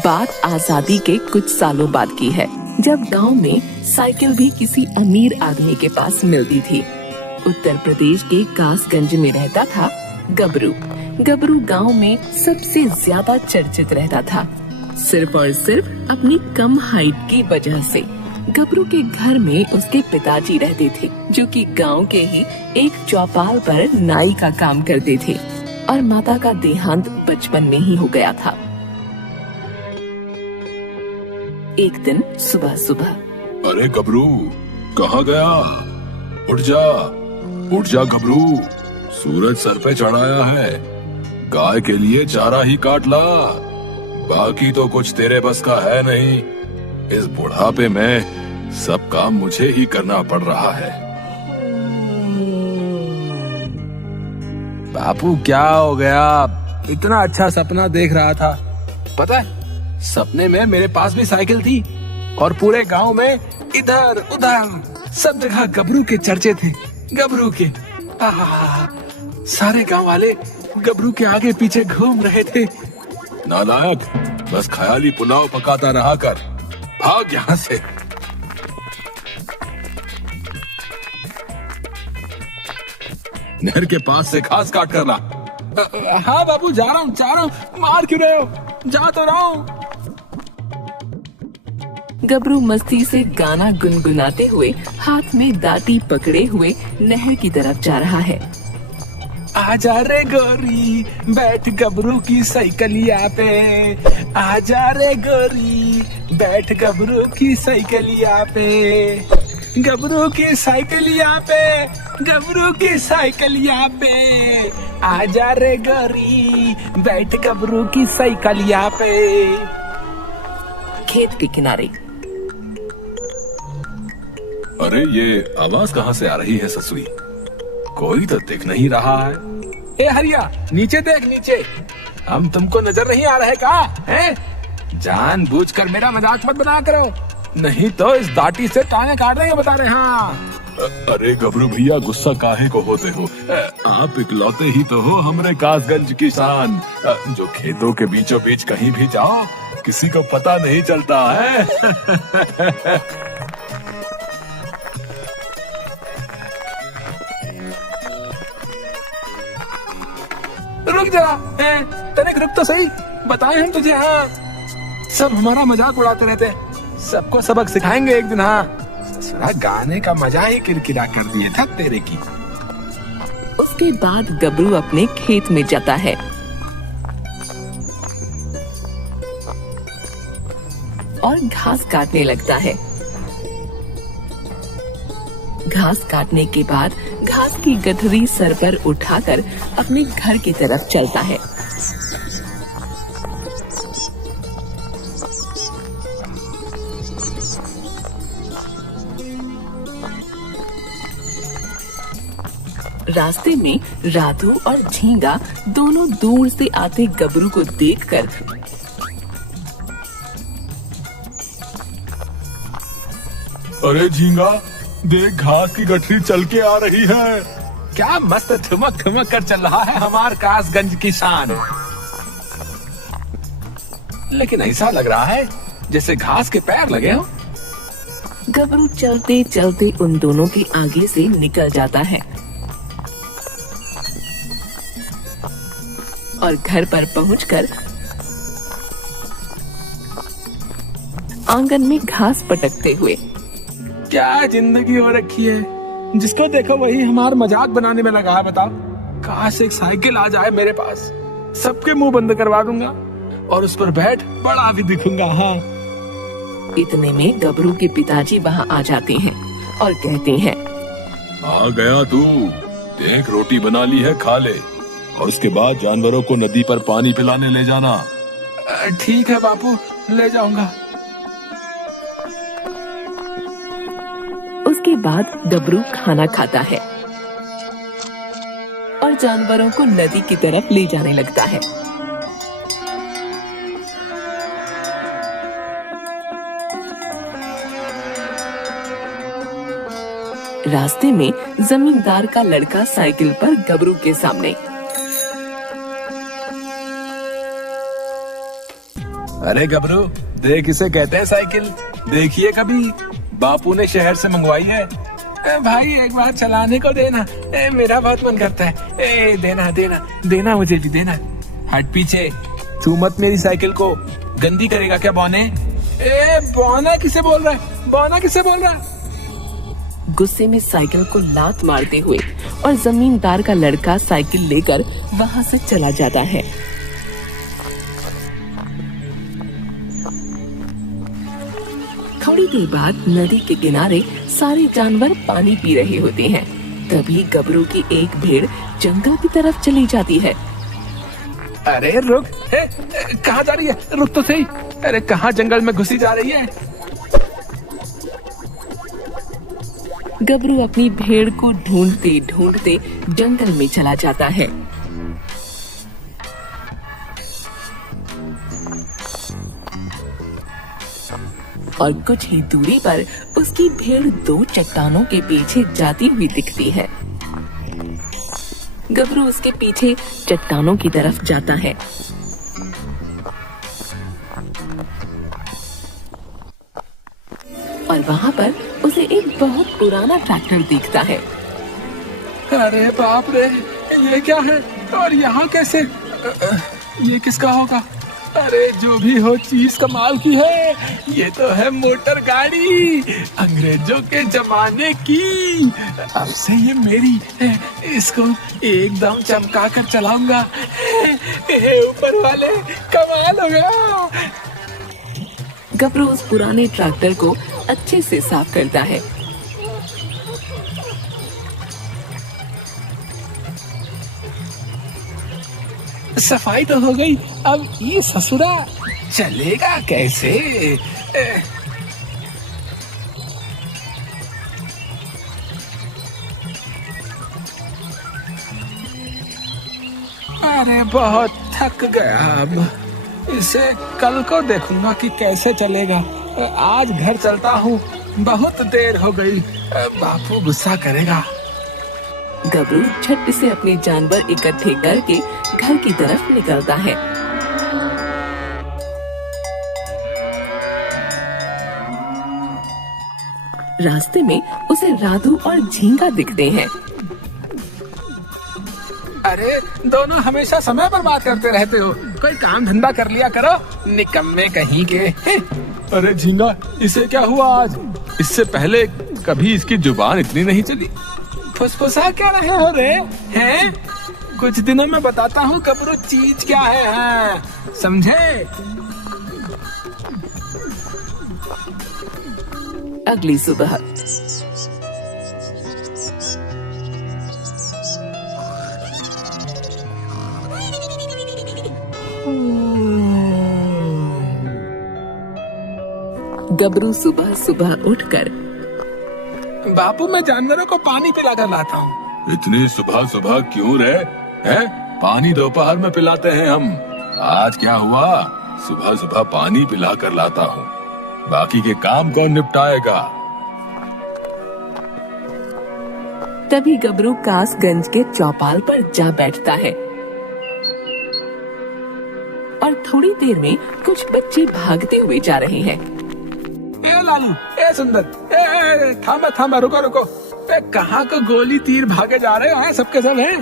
बात आजादी के कुछ सालों बाद की है, जब गांव में साइकिल भी किसी अमीर आदमी के पास मिलती थी। उत्तर प्रदेश के कासगंज में रहता था गबरू। गबरू गांव में सबसे ज्यादा चर्चित रहता था, सिर्फ और सिर्फ अपनी कम हाइट की वजह से। गबरू के घर में उसके पिताजी रहते थे, जो कि गांव के ही एक चौपाल पर नाई का काम करते थे, और माता का देहांत बचपन में ही हो गया था। एक दिन सुबह सुबह, अरे गबरू, कहाँ गया? उठ जा गबरू, सूरज सर पे चढ़ाया है। गाय के लिए चारा ही काट ला, बाकी तो कुछ तेरे बस का है नहीं। इस बुढ़ापे में सब काम मुझे ही करना पड़ रहा है। बापू क्या हो गया? इतना अच्छा सपना देख रहा था। पता है, सपने में मेरे पास भी साइकिल थी और पूरे गांव में इधर उधर सब जगह गबरू के चर्चे थे। गबरू के सारे गांव वाले गबरू के आगे पीछे घूम रहे थे। नालायक, बस ख्याली पुलाव पकाता रहा कर, भाग यहाँ से। नहर के पास से घास काट कर ला। हाँ बाबू, जा रहा हूँ। मार क्यों रहे हो? जा तो रहा हूँ। गबरू मस्ती से गाना गुनगुनाते हुए हाथ में दाती पकड़े हुए नहर की तरफ जा रहा है। आजा रे गोरी, बैठ गबरू की साइकिलिया पे। आजा रे गोरी, बैठ गबरू की साइकिलिया पे। गबरू की साइकिलिया पे, गबरू की साइकिलिया पे। आजा रे गोरी, बैठ गबरू की साइकिलिया पे। खेत के किनारे, अरे ये आवाज कहाँ से आ रही है ससुई? कोई तो दिख नहीं रहा है। ए हरिया, नीचे देख नीचे। हम तुमको नजर नहीं आ रहे का? हैं? जानबूझकर मेरा मजाक मत बना करो, नहीं तो इस दाटी से टांगे काट देंगे, बता रहे। हाँ। अरे गबरू भैया, गुस्सा काहे को होते हो? आप इकलौते ही तो हो हमरे कासगंज की शान, जो खेतों के बीचों बीच कहीं भी जाओ किसी को पता नहीं चलता है। रुक जरा, तनिक रुक तो सही, बताए हम तुझे। हाँ, सब हमारा मजाक उड़ाते रहते, सबको सबक सिखाएंगे एक दिन। हाँ, ससुरा गाने का मजा ही किरकिरा कर दिए था तेरे की। उसके बाद गबरू अपने खेत में जाता है और घास काटने लगता है। घास काटने के बाद घास की गठरी सर पर उठाकर अपने घर की तरफ चलता है। रास्ते में राधू और झींगा दोनों दूर से आते गबरू को देखकर अरे झींगा, देख घास की गठरी चल के आ रही है। क्या मस्त ठुमक ठुमक कर चल रहा है हमार कासगंज की शान। लेकिन ऐसा लग रहा है जैसे घास के पैर लगे हो। गबरू चलते चलते उन दोनों के आगे से निकल जाता है और घर पर पहुंचकर आंगन में घास पटकते हुए, क्या जिंदगी हो रखी है, जिसको देखो वही हमार मजाक बनाने में लगा है। बताओ, काश एक साइकिल आ जाए मेरे पास, सबके मुंह बंद करवा दूंगा और उस पर बैठ बड़ा भी दिखूंगा। हाँ। इतने में गबरू के पिताजी वहाँ आ जाते हैं और कहते हैं, आ गया तू, देख रोटी बना ली है, खा ले, और उसके बाद जानवरों को नदी पर पानी पिलाने ले जाना। ठीक है बापू, ले जाऊंगा। उसके बाद गबरू खाना खाता है और जानवरों को नदी की तरफ ले जाने लगता है। रास्ते में जमींदार का लड़का साइकिल पर गबरू के सामने, अरे गबरू, देख इसे कहते हैं साइकिल। देखिए कभी, बापू ने शहर से मंगवाई है। भाई एक बार चलाने को देना, मेरा बहुत मन करता है। देना देना देना, मुझे भी देना। हट पीछे, तू मत मेरी साइकिल को गंदी करेगा क्या बौने? बौना किसे बोल रहा है? बौना किसे बोल रहा है? गुस्से में साइकिल को लात मारते हुए और जमींदार का लड़का साइकिल लेकर वहां से चला जाता है। थोड़ी देर बाद नदी के किनारे सारे जानवर पानी पी रहे होते हैं। तभी गबरू की एक भेड़ जंगल की तरफ चली जाती है। अरे रुक, कहाँ जा रही है? रुक तो सही। अरे कहाँ जंगल में घुसी जा रही है? गबरू अपनी भेड़ को ढूंढते ढूंढते जंगल में चला जाता है। और कुछ ही दूरी पर उसकी भेड़ दो चट्टानों के पीछे जाती हुई दिखती है। गबरू उसके पीछे चट्टानों की तरफ जाता है। और वहाँ पर उसे एक बहुत पुराना ट्रैक्टर दिखता है। अरे बाप रे, ये क्या है? और यहाँ कैसे? ये किसका होगा? अरे जो भी हो, चीज कमाल की है। ये तो है मोटर गाड़ी, अंग्रेजों के जमाने की। अब से ये मेरी है, इसको एकदम चमका कर चलाऊंगा। ऊपर वाले, कमाल हो गया। गबरू उस पुराने ट्रैक्टर को अच्छे से साफ करता है। सफाई तो हो गई, अब ये ससुरा चलेगा कैसे? अरे बहुत थक गया, अब इसे कल को देखूंगा कि कैसे चलेगा। आज घर चलता हूँ, बहुत देर हो गई, बापू गुस्सा करेगा। गबरू झट से अपने जानवर इकट्ठे करके घर की तरफ निकलता है। रास्ते में उसे राधू और झींगा दिखते हैं। अरे दोनों हमेशा समय बर्बाद करते रहते हो, कोई काम धंधा कर लिया करो, निकम्मे कहीं के। अरे झींगा, इसे क्या हुआ आज? इससे पहले कभी इसकी जुबान इतनी नहीं चली। फुसफुसा क्या रहे हो रे? हैं? कुछ दिनों में बताता हूँ गबरू चीज क्या है। हाँ, समझे? अगली सुबह गबरू सुबह सुबह उठकर बापू, मैं जानवरों को पानी पिला कर लाता हूँ। इतनी सुबह सुबह क्यों रे? हैं? पानी दोपहर में पिलाते हैं हम। आज क्या हुआ? सुबह सुबह पानी पिला कर लाता हूँ, बाकी के काम कौन निपटाएगा? तभी गबरू कासगंज के चौपाल पर जा बैठता है। और थोड़ी देर में कुछ बच्चे भागते हुए जा रहे हैं। ए लालू, ए सुंदर, थामा थामा, रुको रुको। कहाँ को गोली तीर भागे जा रहे हो? सबके सब हैं?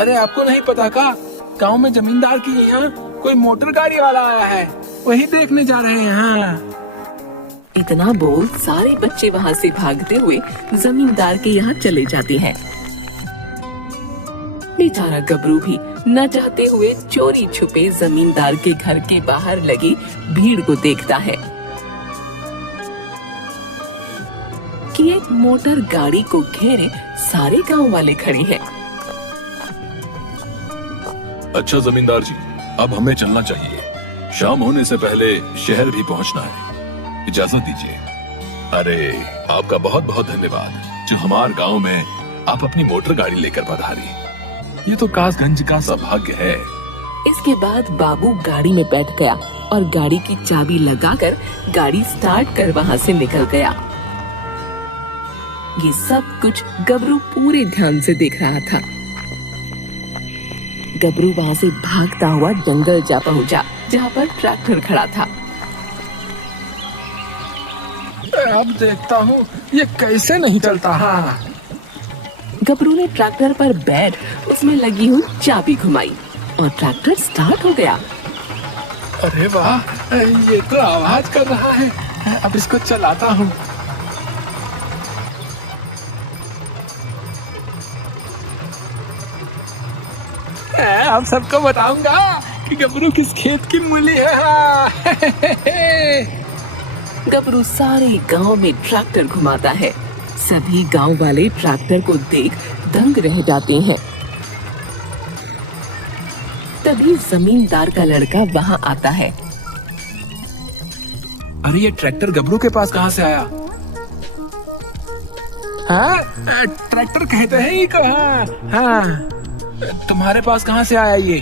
अरे आपको नहीं पता का? गांव में जमींदार की यहाँ कोई मोटर गाड़ी वाला आया है, वही देखने जा रहे हैं। हाँ। इतना बोल सारे बच्चे वहाँ से भागते हुए जमींदार के यहाँ चले जाते हैं। बेचारा गबरू भी न चाहते हुए चोरी छुपे जमींदार के घर के बाहर लगी भीड़ को देखता है कि एक मोटर गाड़ी को घेरे सारे गांव वाले खड़े हैं। अच्छा जमींदार जी, अब हमें चलना चाहिए, शाम होने से पहले शहर भी पहुंचना है, इजाजत दीजिए। अरे आपका बहुत बहुत धन्यवाद जो हमारे गांव में आप अपनी मोटर गाड़ी लेकर पधारी। ये तो कासगंज का सौभाग्य है। इसके बाद बाबू गाड़ी में बैठ गया और गाड़ी की चाबी लगाकर गाड़ी स्टार्ट कर वहाँ से निकल गया। ये सब कुछ गबरू पूरे ध्यान से देख रहा था। गबरू वहाँ से भागता हुआ जंगल जा पहुँचा। जहाँ पर ट्रैक्टर खड़ा था। अब देखता हूँ ये कैसे नहीं चलता। हाँ, गबरू ने ट्रैक्टर पर बैठ उसमें लगी हुई चाबी घुमाई और ट्रैक्टर स्टार्ट हो गया। अरे वाह, ये तो आवाज कर रहा है। अब इसको चलाता हूँ। अब सबको बताऊंगा कि गबरू किस खेत की मूली है। गबरू सारे गांव में ट्रैक्टर घुमाता है। सभी गांव वाले ट्रैक्टर को देख दंग रह जाते हैं। तभी जमींदार का लड़का वहां आता है। अरे ये ट्रैक्टर गबरू के पास कहाँ से आया? हाँ, ट्रैक्टर कहते हैं ये को। हाँ, तुम्हारे पास कहाँ से आया ये?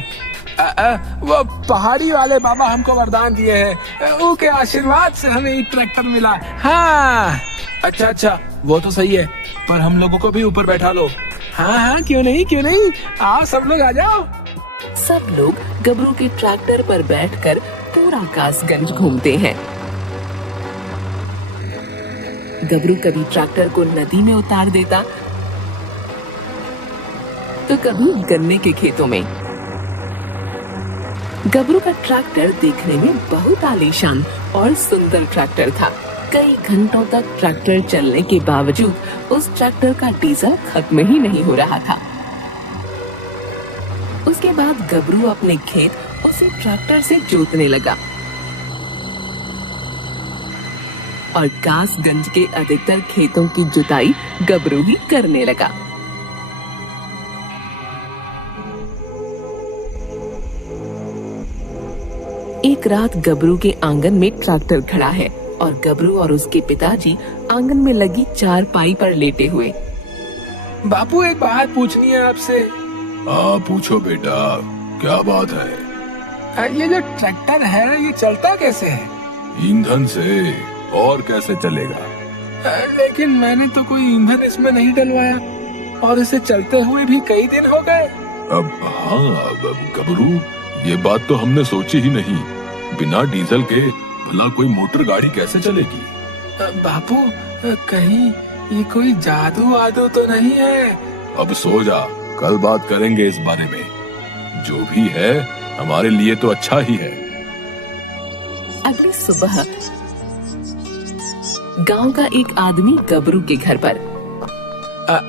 वो पहाड़ी वाले बाबा हमको वरदान दिए हैं, उनके आशीर्वाद से हमें ये ट्रैक्टर मिला। हाँ, अच्छा, वो तो सही है, पर हम लोगों को भी ऊपर बैठा लो। हाँ, क्यों नहीं, आओ सब लोग आ जाओ। सब लोग गबरू के ट्रैक्टर पर बैठकर पूरा कासगंज घूमते हैं। गबरू कभी ट्रैक्टर को नदी में उतार देता, तो कभी गन्ने के खेतों में। गबरू का ट्रैक्टर देखने में बहुत आलीशान और सुंदर ट्रैक्टर था। कई घंटों तक ट्रैक्टर चलने के बावजूद उस ट्रैक्टर का डीजल खत्म ही नहीं हो रहा था। उसके बाद गबरू अपने खेत उसी ट्रैक्टर से जोतने लगा और कासगंज के अधिकतर खेतों की जुताई गबरू ही करने लगा। एक रात गबरू के आंगन में ट्रैक्टर खड़ा है और गबरू और उसके पिताजी आंगन में लगी चारपाई पर लेटे हुए। बापू, एक बात पूछनी है आपसे। पूछो बेटा, क्या बात है? ये जो ट्रैक्टर है ये चलता कैसे है? ईंधन से, और कैसे चलेगा? लेकिन मैंने तो कोई ईंधन इसमें नहीं डलवाया और इसे चलते हुए भी कई दिन हो गए। अब गबरू, ये बात तो हमने सोची ही नहीं। बिना डीजल के भला कोई मोटर गाड़ी कैसे चलेगी? बापू, कहीं ये कोई जादू वादू तो नहीं है? अब सो जा, कल बात करेंगे इस बारे में। जो भी है हमारे लिए तो अच्छा ही है। अगली सुबह गांव का एक आदमी गबरू के घर पर।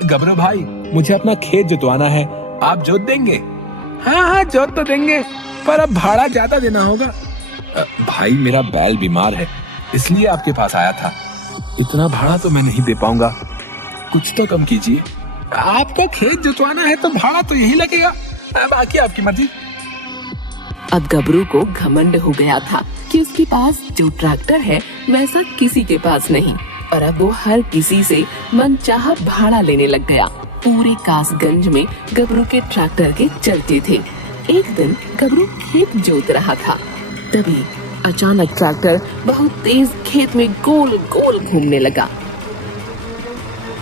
गबरू भाई, मुझे अपना खेत जुतवाना है, आप जोत देंगे? हाँ, जोत तो देंगे, पर अब भाड़ा ज्यादा देना होगा। भाई, मेरा बैल बीमार है, इसलिए आपके पास आया था। इतना भाड़ा तो मैं नहीं दे पाऊंगा, कुछ तो कम कीजिए। आपको खेत जुतवाना है तो भाड़ा तो यही लगेगा, बाकी आपकी मर्जी। अब गबरू को घमंड हो गया था कि उसके पास जो ट्रैक्टर है वैसा किसी के पास नहीं, और अब वो हर किसी से मनचाहा भाड़ा लेने लग गया। पूरे कासगंज में गबरू के ट्रैक्टर के चलते थे। एक दिन गबरू खेत जोत रहा था, तभी अचानक ट्रैक्टर बहुत तेज खेत में गोल गोल घूमने लगा।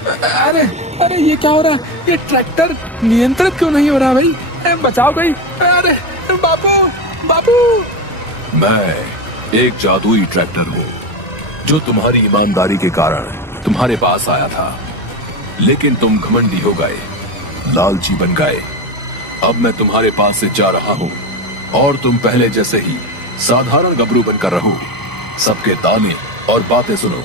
अरे ये क्या हो रहा? ये ट्रैक्टर नियंत्रित क्यों नहीं हो रहा भाई? बचाओ कोई। अरे बापू। मैं एक जादुई ट्रैक्टर हूँ जो तुम्हारी ईमानदारी के कारण तुम्हारे पास आया था, लेकिन तुम घमंडी हो गए, लालची बन गए। अब मैं तुम्हारे पास से जा रहा हूँ और तुम पहले जैसे ही साधारण गबरू बनकर रहो। सबके ताने और बातें सुनो।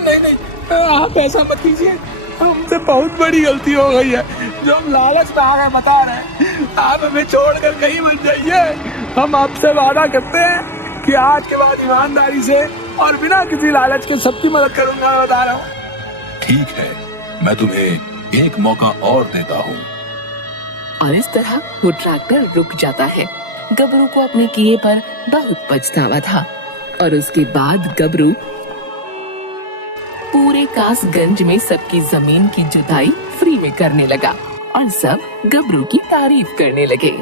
नहीं, आप ऐसा मत कीजिए, हमसे बहुत बड़ी गलती हो गई है। जो हम लालच में आ गए बता रहे हैं, आप हमें छोड़कर कहीं मत जाइए। हम आपसे वादा करते हैं कि आज के बाद ईमानदारी से और बिना किसी लालच के सबकी मदद करूंगा, मैं बता रहा हूँ। ठीक है, मैं तुम्हें एक मौका और देता हूँ। और इस तरह वो ट्रैक्टर रुक जाता है। गबरू को अपने किए पर बहुत पछतावा था और उसके बाद गबरू पूरे कासगंज में सबकी जमीन की जुताई फ्री में करने लगा और सब गबरू की तारीफ करने लगे।